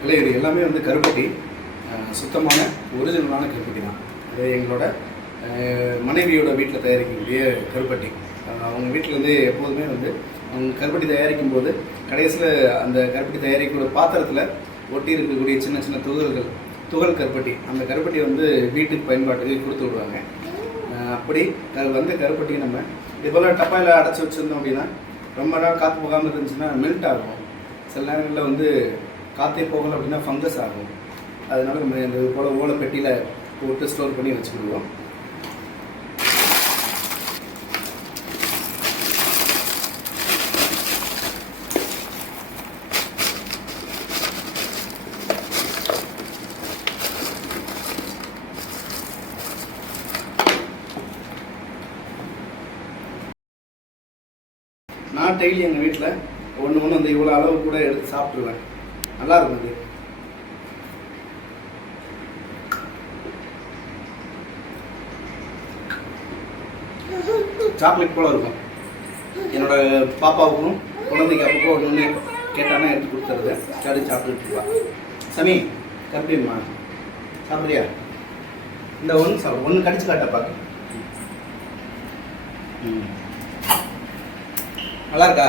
இல்லை இது எல்லாமே வந்து கருப்பட்டி சுத்தமான ஒரிஜினலான கருப்பட்டி தான். அது எங்களோட மனைவியோட வீட்டில் தயாரிக்கக்கூடிய கருப்பட்டி. அவங்க வீட்டிலேருந்து எப்போதுமே வந்து அவங்க கருப்பட்டி தயாரிக்கும் போது கடைசியில் அந்த கருப்பட்டி தயாரிக்கக்கூடிய பாத்திரத்தில் ஒட்டி இருக்கக்கூடிய சின்ன சின்ன துகள்கள் துகள் கருப்பட்டி அந்த கருப்பட்டி வந்து வீட்டுக்கு பயன்பாட்டுக்கு கொடுத்து விடுவாங்க. அப்படி வந்த வந்து கருப்பட்டியை நம்ம இது போல் டப்பாயில் அடைச்சி வச்சுருந்தோம் அப்படின்னா ரொம்ப நேரம் காற்று போகாமல் இருந்துச்சுன்னா மெல்ட் ஆகும். சில நேரங்களில் வந்து காற்றே போகலை அப்படின்னா ஃபங்கஸ் ஆகும். அதனால நம்ம இந்த போல் ஓலை பெட்டியில் போட்டு ஸ்டோர் பண்ணி வச்சுக்கிடுவோம். நான் டெய்லி எங்கள் வீட்டில் ஒன்று ஒன்று அந்த இவ்வளோ அளவு கூட எடுத்து சாப்பிட்ருவேன் நல்லா இருக்கும் இது சாக்லேட் போல இருக்கும். என்னோட பாப்பாவுக்கும் குழந்தைக்கு அப்பப்போ ஒன்று ஒன்று கேட்டானா எடுத்து கொடுத்துருது கடி சாப்பிட்டுருவா சமி கப்பிடுமா சாப்பிட்றியா? இந்த ஒன்று சாப்பிடு ஒன்று கடிச்சு காட்ட பார்க்க நல்லா இருக்கா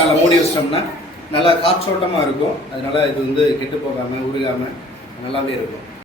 இப்போ மூடி வச்சிட்டோம்னா நல்லா காற்றோட்டமாக இருக்கும். அதனால இது வந்து கெட்டு போகாமல் உருகாமல் நல்லாவே இருக்கும்.